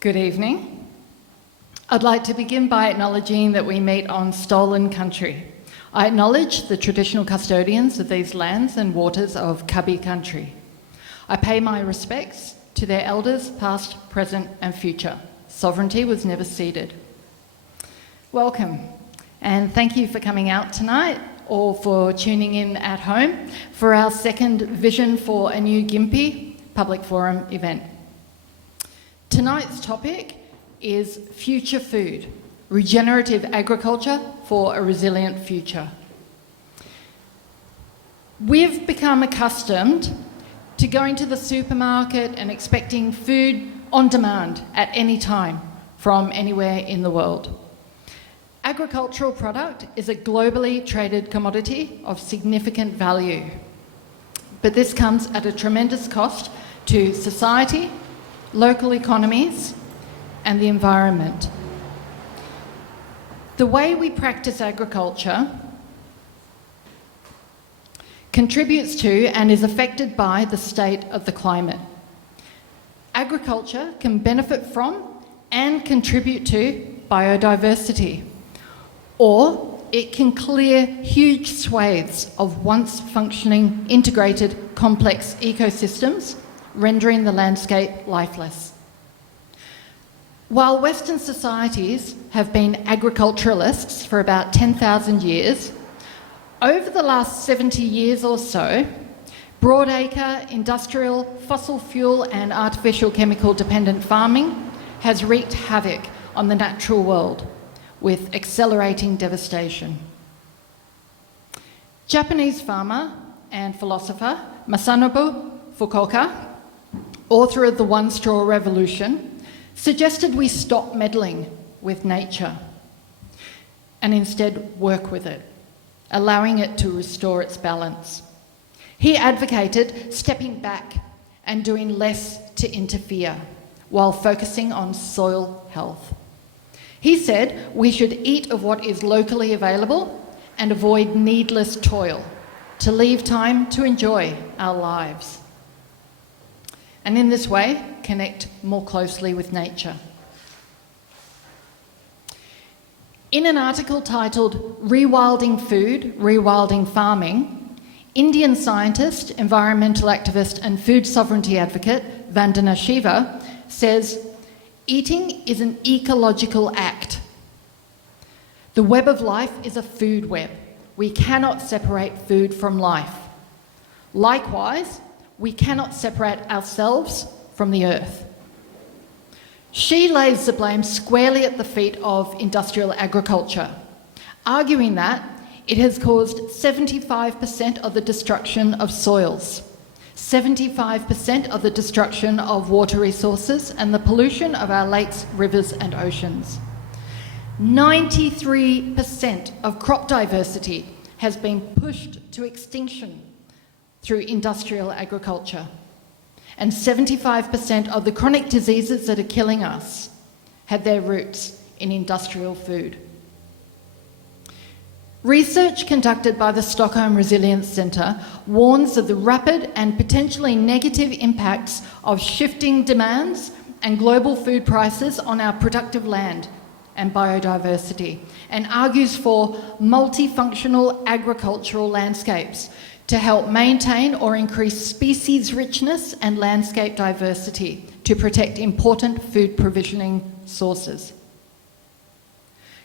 Good evening. I'd like to begin by acknowledging that we meet on stolen country. I acknowledge the traditional custodians of these lands and waters of Kabi country. I pay my respects to their elders, past, present and future. Sovereignty was never ceded. Welcome, and thank you for coming out tonight or for tuning in at home for our second Vision for a New Gympie public forum event. Tonight's topic is Future Food, Regenerative Agriculture for a Resilient Future. We've become accustomed to going to the supermarket and expecting food on demand at any time from anywhere in the world. Agricultural product is a globally traded commodity of significant value, but this comes at a tremendous cost to society, local economies, and the environment. The way we practice agriculture contributes to and is affected by the state of the climate. Agriculture can benefit from and contribute to biodiversity, or it can clear huge swathes of once functioning, integrated, complex ecosystems, rendering the landscape lifeless. While Western societies have been agriculturalists for about 10,000 years, over the last 70 years or so, broadacre, industrial, fossil fuel and artificial chemical dependent farming has wreaked havoc on the natural world with accelerating devastation. Japanese farmer and philosopher Masanobu Fukuoka, author of The One Straw Revolution, suggested we stop meddling with nature and instead work with it, allowing it to restore its balance. He advocated stepping back and doing less to interfere while focusing on soil health. He said we should eat of what is locally available and avoid needless toil to leave time to enjoy our lives, and in this way connect more closely with nature. In an article titled Rewilding Food, Rewilding Farming, Indian scientist, environmental activist and food sovereignty advocate Vandana Shiva says, "Eating is an ecological act. The web of life is a food web. We cannot separate food from life. Likewise, we cannot separate ourselves from the earth." She lays the blame squarely at the feet of industrial agriculture, arguing that it has caused 75% of the destruction of soils, 75% of the destruction of water resources and the pollution of our lakes, rivers and oceans. 93% of crop diversity has been pushed to extinction through industrial agriculture, and 75% of the chronic diseases that are killing us had their roots in industrial food. Research conducted by the Stockholm Resilience Centre warns of the rapid and potentially negative impacts of shifting demands and global food prices on our productive land and biodiversity, and argues for multifunctional agricultural landscapes to help maintain or increase species richness and landscape diversity to protect important food provisioning sources.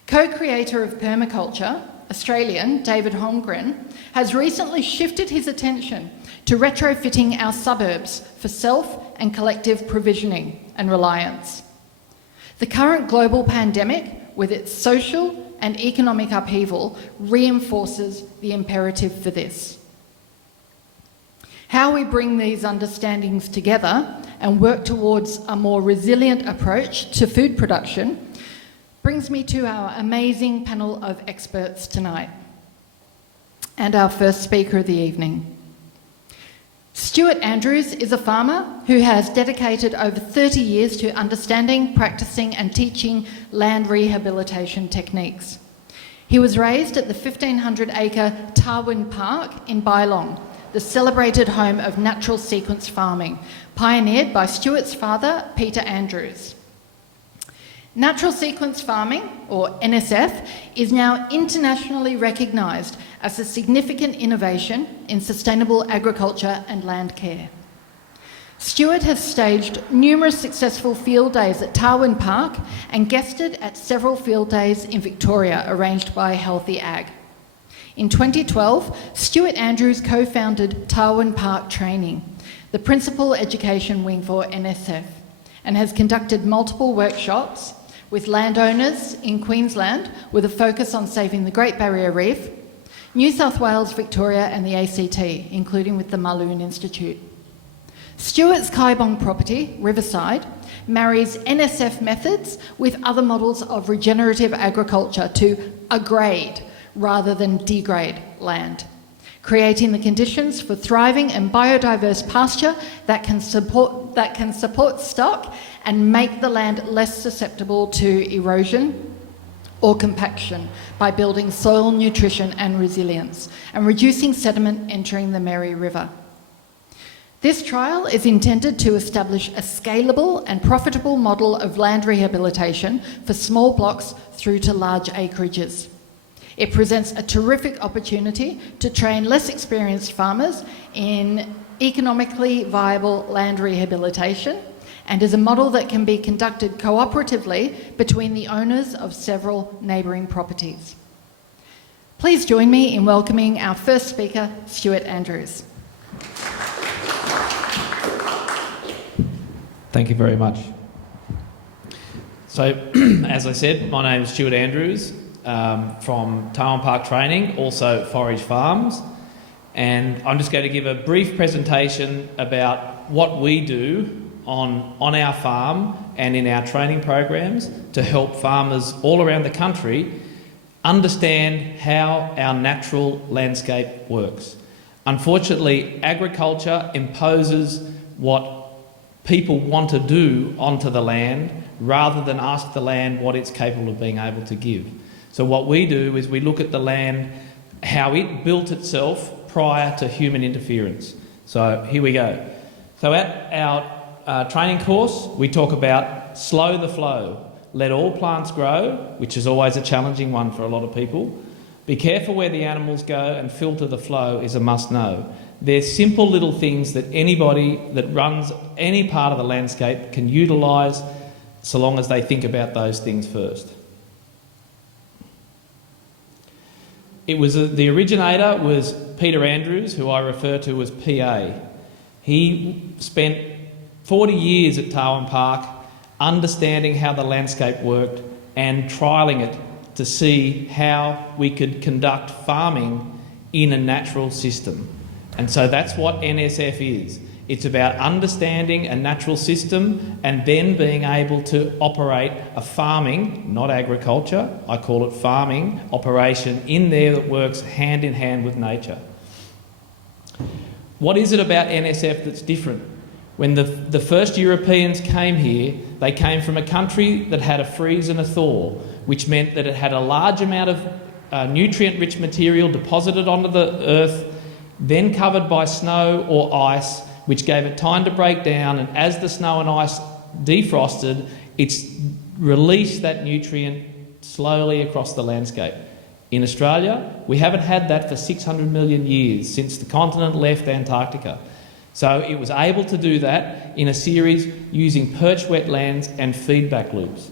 Co-creator of permaculture, Australian David Holmgren, has recently shifted his attention to retrofitting our suburbs for self and collective provisioning and reliance. The current global pandemic, with its social and economic upheaval, reinforces the imperative for this. How we bring these understandings together and work towards a more resilient approach to food production brings me to our amazing panel of experts tonight and our first speaker of the evening. Stuart Andrews is a farmer who has dedicated over 30 years to understanding, practicing and teaching land rehabilitation techniques. He was raised at the 1,500-acre Tarwyn Park in Bylong, the celebrated home of natural sequence farming, pioneered by Stuart's father, Peter Andrews. Natural sequence farming, or NSF, is now internationally recognised as a significant innovation in sustainable agriculture and land care. Stuart has staged numerous successful field days at Tarwyn Park and guested at several field days in Victoria arranged by Healthy Ag. In 2012, Stuart Andrews co-founded Tarwyn Park Training, the principal education wing for NSF, and has conducted multiple workshops with landowners in Queensland with a focus on saving the Great Barrier Reef, New South Wales, Victoria and the ACT, including with the Mulloon Institute. Stuart's Kaibong property, Riverside, marries NSF methods with other models of regenerative agriculture to upgrade rather than degrade land, creating the conditions for thriving and biodiverse pasture that can support stock and make the land less susceptible to erosion or compaction by building soil nutrition and resilience and reducing sediment entering the Mary River. This trial is intended to establish a scalable and profitable model of land rehabilitation for small blocks through to large acreages. It presents a terrific opportunity to train less experienced farmers in economically viable land rehabilitation and is a model that can be conducted cooperatively between the owners of several neighbouring properties. Please join me in welcoming our first speaker, Stuart Andrews. Thank you very much. So, as I said, my name is Stuart Andrews from Tarwyn Park Training, also Forage Farms, and I'm just going to give a brief presentation about what we do on our farm and in our training programs to help farmers all around the country understand how our natural landscape works. Unfortunately, agriculture imposes what people want to do onto the land rather than ask the land what it's capable of being able to give. So what we do is we look at the land, how it built itself prior to human interference. So here we go. So at our training course, we talk about slow the flow, let all plants grow, which is always a challenging one for a lot of people. Be careful where the animals go, and filter the flow is a must know. They're simple little things that anybody that runs any part of the landscape can utilise so long as they think about those things first. It was the originator was Peter Andrews, who I refer to as PA. He spent 40 years at Tarwyn Park understanding how the landscape worked and trialling it to see how we could conduct farming in a natural system. And so that's what NSF is. It's about understanding a natural system and then being able to operate a farming, not agriculture, I call it farming, operation in there that works hand in hand with nature. What is it about NSF that's different? When the first Europeans came here, they came from a country that had a freeze and a thaw, which meant that it had a large amount of nutrient-rich material deposited onto the earth, then covered by snow or ice, which gave it time to break down, and as the snow and ice defrosted, it's released that nutrient slowly across the landscape. In Australia, we haven't had that for 600 million years, since the continent left Antarctica. So it was able to do that in a series using perch wetlands and feedback loops.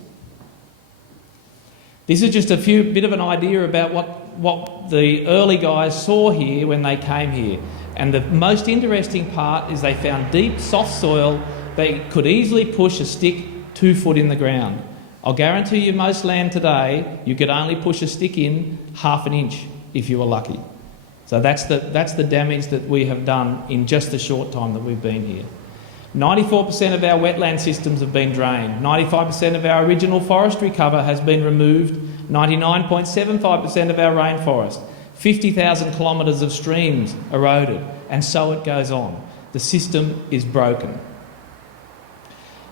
This is just a bit of an idea about what the early guys saw here when they came here. And the most interesting part is they found deep, soft soil. They could easily push a stick 2 foot in the ground. I'll guarantee you most land today, you could only push a stick in 1/2 inch if you were lucky. So that's the damage that we have done in just the short time that we've been here. 94% of our wetland systems have been drained. 95% of our original forestry cover has been removed. 99.75% of our rainforest. 50,000 kilometres of streams eroded, and so it goes on. The system is broken.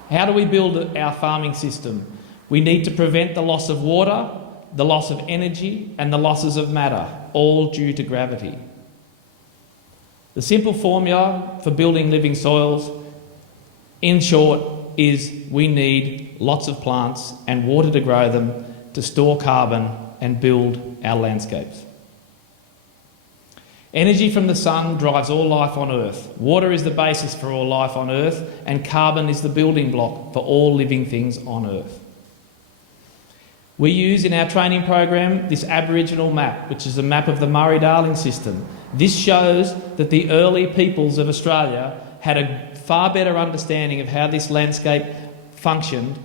How do we build our farming system? We need to prevent the loss of water, the loss of energy, and the losses of matter, all due to gravity. The simple formula for building living soils, in short, is we need lots of plants and water to grow them, to store carbon and build our landscapes. Energy from the sun drives all life on Earth. Water is the basis for all life on Earth, and carbon is the building block for all living things on Earth. We use in our training program this Aboriginal map, which is a map of the Murray-Darling system. This shows that the early peoples of Australia had a far better understanding of how this landscape functioned,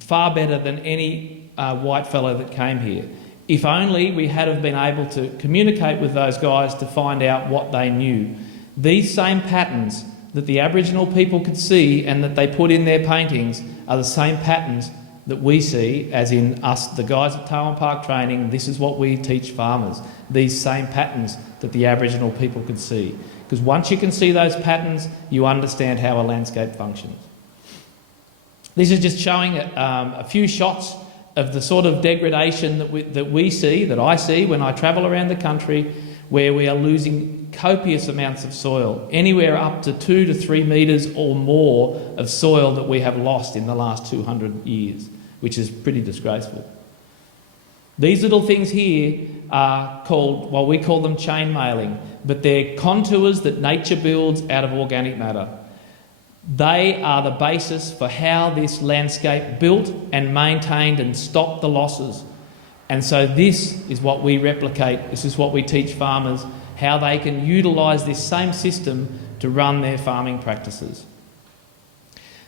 far better than any white fellow that came here. If only we had have been able to communicate with those guys to find out what they knew. These same patterns that the Aboriginal people could see and that they put in their paintings are the same patterns that we see, as in us, the guys at Tarwyn Park Training. This is what we teach farmers, these same patterns that the Aboriginal people could see. Because once you can see those patterns, you understand how a landscape functions. This is just showing a few shots of the sort of degradation that we see, that I see when I travel around the country, where we are losing copious amounts of soil, anywhere up to 2 to 3 metres or more of soil that we have lost in the last 200 years, which is pretty disgraceful. These little things here are called, well, we call them chain mailing, but they're contours that nature builds out of organic matter. They are the basis for how this landscape built and maintained and stopped the losses. And so this is what we replicate, this is what we teach farmers, how they can utilise this same system to run their farming practices.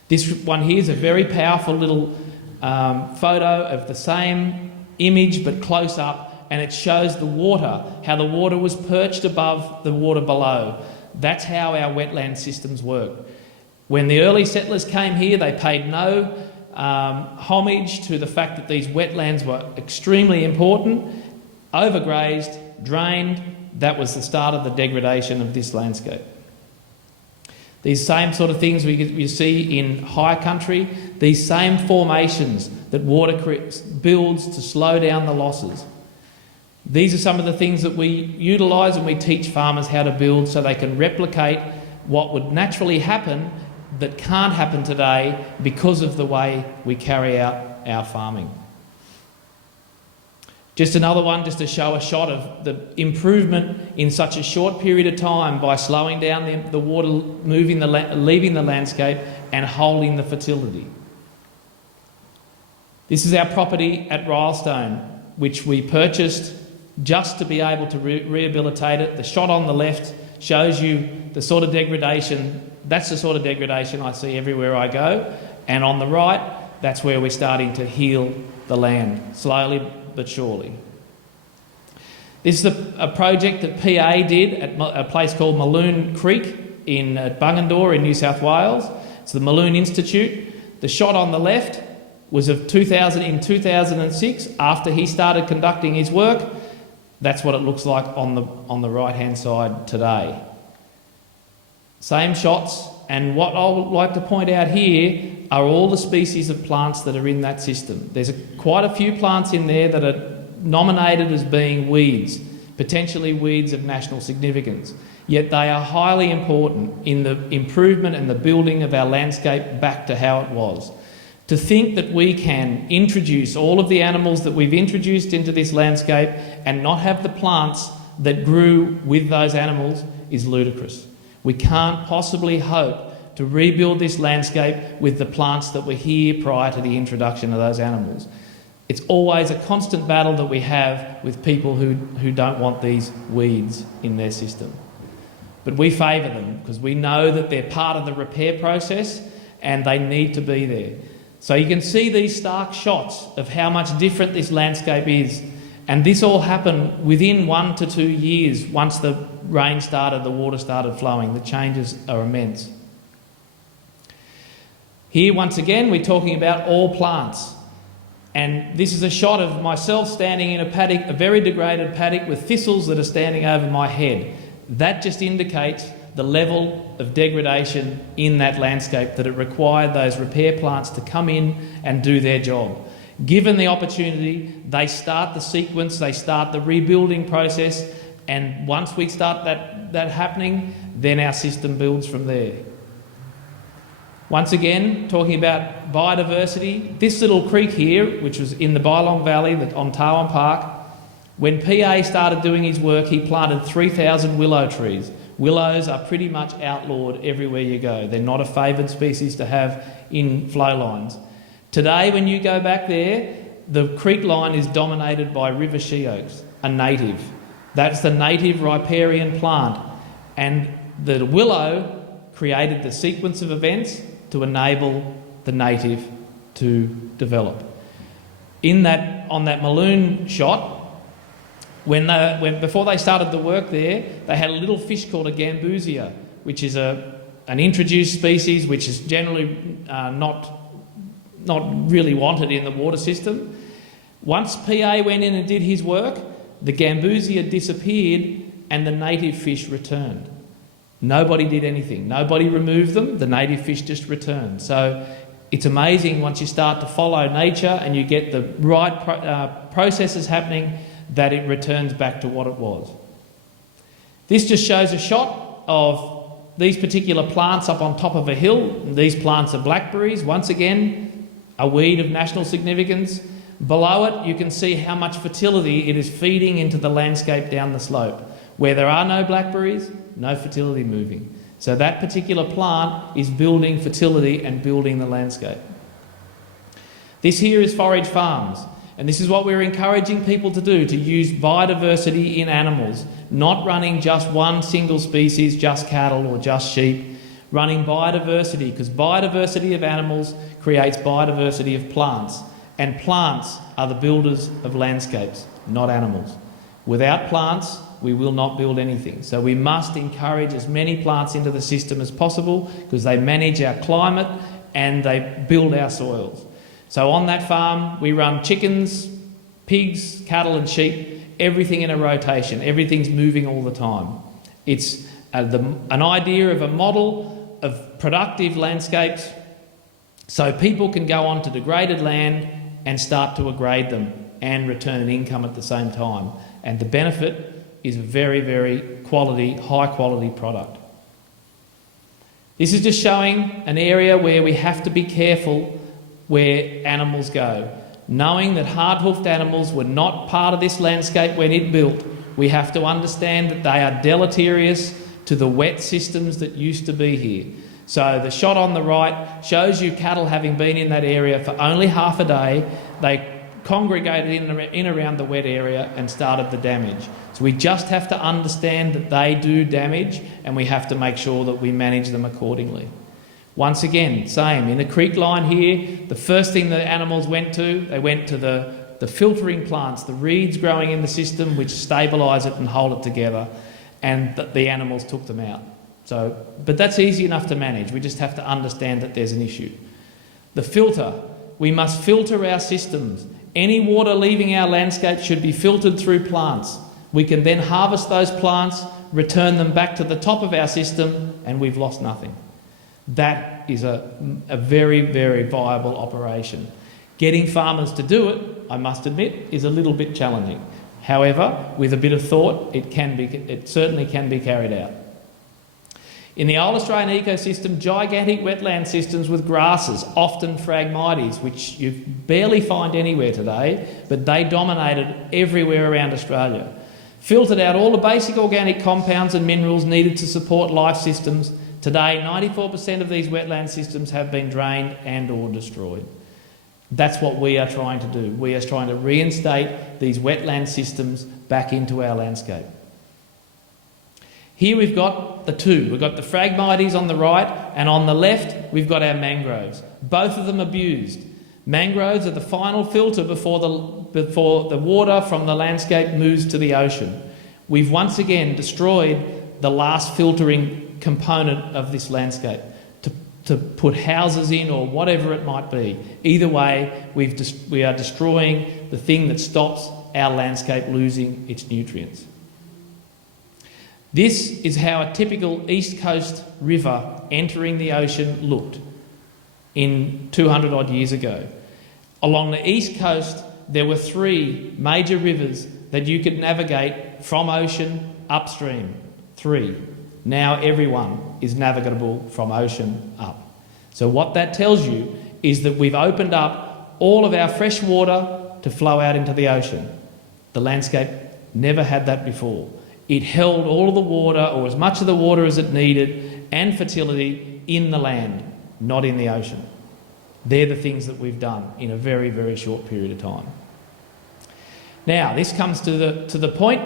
This one here is a very powerful little photo of the same image but close up, and it shows the water, how the water was perched above the water below. That's how our wetland systems work. When the early settlers came here, they paid no homage to the fact that these wetlands were extremely important, overgrazed, drained. That was the start of the degradation of this landscape. These same sort of things we see in high country, these same formations that water builds to slow down the losses. These are some of the things that we utilise and we teach farmers how to build so they can replicate what would naturally happen that can't happen today because of the way we carry out our farming. Just another one, just to show a shot of the improvement in such a short period of time by slowing down the water, leaving the landscape and holding the fertility. This is our property at Rylestone, which we purchased just to be able to rehabilitate it. The shot on the left shows you the sort of degradation. That's the sort of degradation I see everywhere I go. And on the right, that's where we're starting to heal the land, slowly but surely. This is a project that PA did at a place called Maloon Creek at Bungendore in New South Wales. It's the Maloon Institute. The shot on the left was of 2006, after he started conducting his work. That's what it looks like on the right-hand side today. Same shots, and what I would like to point out here are all the species of plants that are in that system. There's quite a few plants in there that are nominated as being weeds, potentially weeds of national significance, yet they are highly important in the improvement and the building of our landscape back to how it was. To think that we can introduce all of the animals that we've introduced into this landscape and not have the plants that grew with those animals is ludicrous. We can't possibly hope to rebuild this landscape with the plants that were here prior to the introduction of those animals. It's always a constant battle that we have with people who don't want these weeds in their system. But we favour them because we know that they're part of the repair process and they need to be there. So you can see these stark shots of how much different this landscape is. And this all happened within 1 to 2 years. Once the rain started, the water started flowing. The changes are immense. Here, once again, we're talking about all plants. And this is a shot of myself standing in a paddock, a very degraded paddock with thistles that are standing over my head. That just indicates the level of degradation in that landscape, that it required those repair plants to come in and do their job. Given the opportunity, they start the sequence, they start the rebuilding process, and once we start that happening, then our system builds from there. Once again, talking about biodiversity, this little creek here, which was in the Bylong Valley on Tarwyn Park, when PA started doing his work, he planted 3,000 willow trees. Willows are pretty much outlawed everywhere you go. They're not a favoured species to have in flow lines. Today, when you go back there, the creek line is dominated by river she oaks, a native. That's the native riparian plant. And the willow created the sequence of events to enable the native to develop. On that Maloon shot, before they started the work there, they had a little fish called a gambusia, which is an introduced species which is generally not really wanted in the water system. Once PA went in and did his work, the gambusia disappeared and the native fish returned. Nobody did anything. Nobody removed them. The native fish just returned. So it's amazing once you start to follow nature and you get the right processes happening that it returns back to what it was. This just shows a shot of these particular plants up on top of a hill. These plants are blackberries. Once again, a weed of national significance. Below it, you can see how much fertility it is feeding into the landscape down the slope. Where there are no blackberries, no fertility moving. So that particular plant is building fertility and building the landscape. This here is Forage Farms, and this is what we're encouraging people to do, to use biodiversity in animals, not running just one single species, just cattle or just sheep, running biodiversity, because biodiversity of animals creates biodiversity of plants, and plants are the builders of landscapes, not animals. Without plants, we will not build anything. So we must encourage as many plants into the system as possible because they manage our climate and they build our soils. So on that farm, we run chickens, pigs, cattle and sheep, everything in a rotation. Everything's moving all the time. It's an idea of a model of productive landscapes so people can go on to degraded land and start to agrade them and return an income at the same time. And the benefit is a very, very quality, high quality product. This is just showing an area where we have to be careful where animals go. Knowing that hard-hoofed animals were not part of this landscape when it built, we have to understand that they are deleterious to the wet systems that used to be here. So the shot on the right shows you cattle having been in that area for only half a day. They congregated in around the wet area and started the damage. So we just have to understand that they do damage and we have to make sure that we manage them accordingly. Once again, same, in the creek line here, the first thing the animals went to, they went to the filtering plants, the reeds growing in the system which stabilise it and hold it together, and the animals took them out. But that's easy enough to manage, we just have to understand that there's an issue. The filter, we must filter our systems. Any water leaving our landscape should be filtered through plants. We can then harvest those plants, return them back to the top of our system, and we've lost nothing. That is a very, very viable operation. Getting farmers to do it, I must admit, is a little bit challenging. However, with a bit of thought, it certainly can be carried out. In the old Australian ecosystem, gigantic wetland systems with grasses, often Phragmites, which you barely find anywhere today, but they dominated everywhere around Australia. Filtered out all the basic organic compounds and minerals needed to support life systems. Today, 94% of these wetland systems have been drained and or destroyed. That's what we are trying to do. We are trying to reinstate these wetland systems back into our landscape. Here we've got the two. We've got the Phragmites on the right, and on the left we've got our mangroves. Both of them abused. Mangroves are the final filter before the water from the landscape moves to the ocean. We've once again destroyed the last filtering component of this landscape to put houses in or whatever it might be. Either way, we are destroying the thing that stops our landscape losing its nutrients. This is how a typical East Coast river entering the ocean looked in 200 odd years ago. Along the East Coast, there were 3 major rivers that you could navigate from ocean upstream. 3. Now everyone is navigable from ocean up. So what that tells you is that we've opened up all of our fresh water to flow out into the ocean. The landscape never had that before. It held all of the water, or as much of the water as it needed, and fertility in the land, not in the ocean. They're the things that we've done in a very, very short period of time. Now, this comes to the point.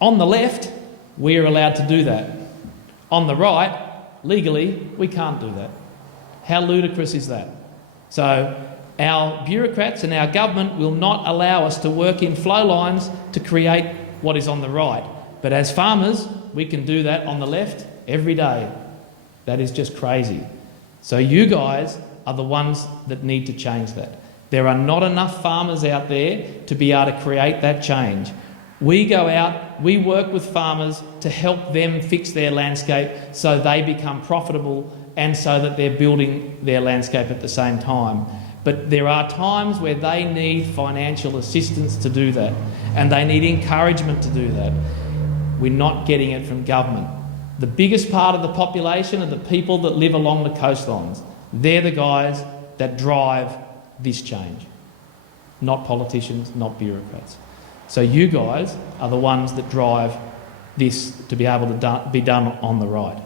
On the left, we are allowed to do that. On the right, legally, we can't do that. How ludicrous is that? So our bureaucrats and our government will not allow us to work in flow lines to create what is on the right. But as farmers, we can do that on the left every day. That is just crazy. So you guys are the ones that need to change that. There are not enough farmers out there to be able to create that change. We go out, we work with farmers to help them fix their landscape so they become profitable and so that they're building their landscape at the same time. But there are times where they need financial assistance to do that, and they need encouragement to do that. We're not getting it from government. The biggest part of the population are the people that live along the coastlines. They're the guys that drive this change, not politicians, not bureaucrats. So you guys are the ones that drive this to be able to be done on the right.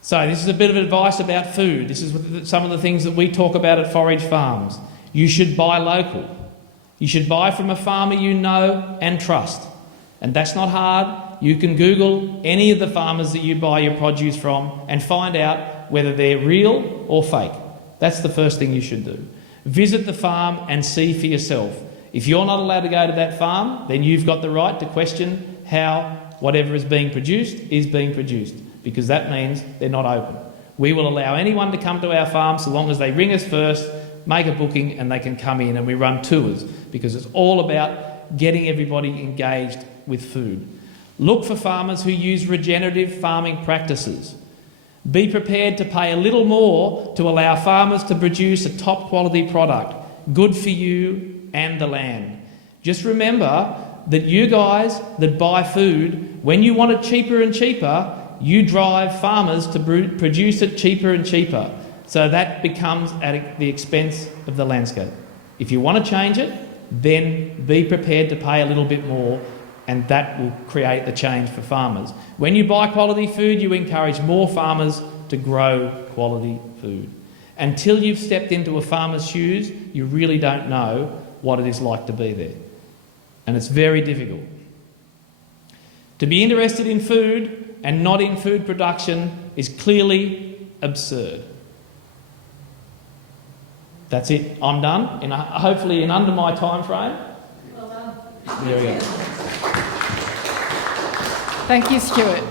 So this is a bit of advice about food. This is some of the things that we talk about at Forage Farms. You should buy local. You should buy from a farmer you know and trust. And that's not hard. You can Google any of the farmers that you buy your produce from and find out whether they're real or fake. That's the first thing you should do. Visit the farm and see for yourself. If you're not allowed to go to that farm, then you've got the right to question how whatever is being produced, because that means they're not open. We will allow anyone to come to our farm so long as they ring us first, make a booking, and they can come in, and we run tours, because it's all about getting everybody engaged with food. Look for farmers who use regenerative farming practices. Be prepared to pay a little more to allow farmers to produce a top quality product, good for you and the land. Just remember that you guys that buy food, when you want it cheaper and cheaper, you drive farmers to produce it cheaper and cheaper. So that becomes at the expense of the landscape. If you want to change it, then be prepared to pay a little bit more, and that will create the change for farmers. When you buy quality food, you encourage more farmers to grow quality food. Until you've stepped into a farmer's shoes, you really don't know what it is like to be there. And it's very difficult. To be interested in food and not in food production is clearly absurd. That's it. I'm done. Hopefully in under my time frame. Well done. There we go. Thank you, Stuart.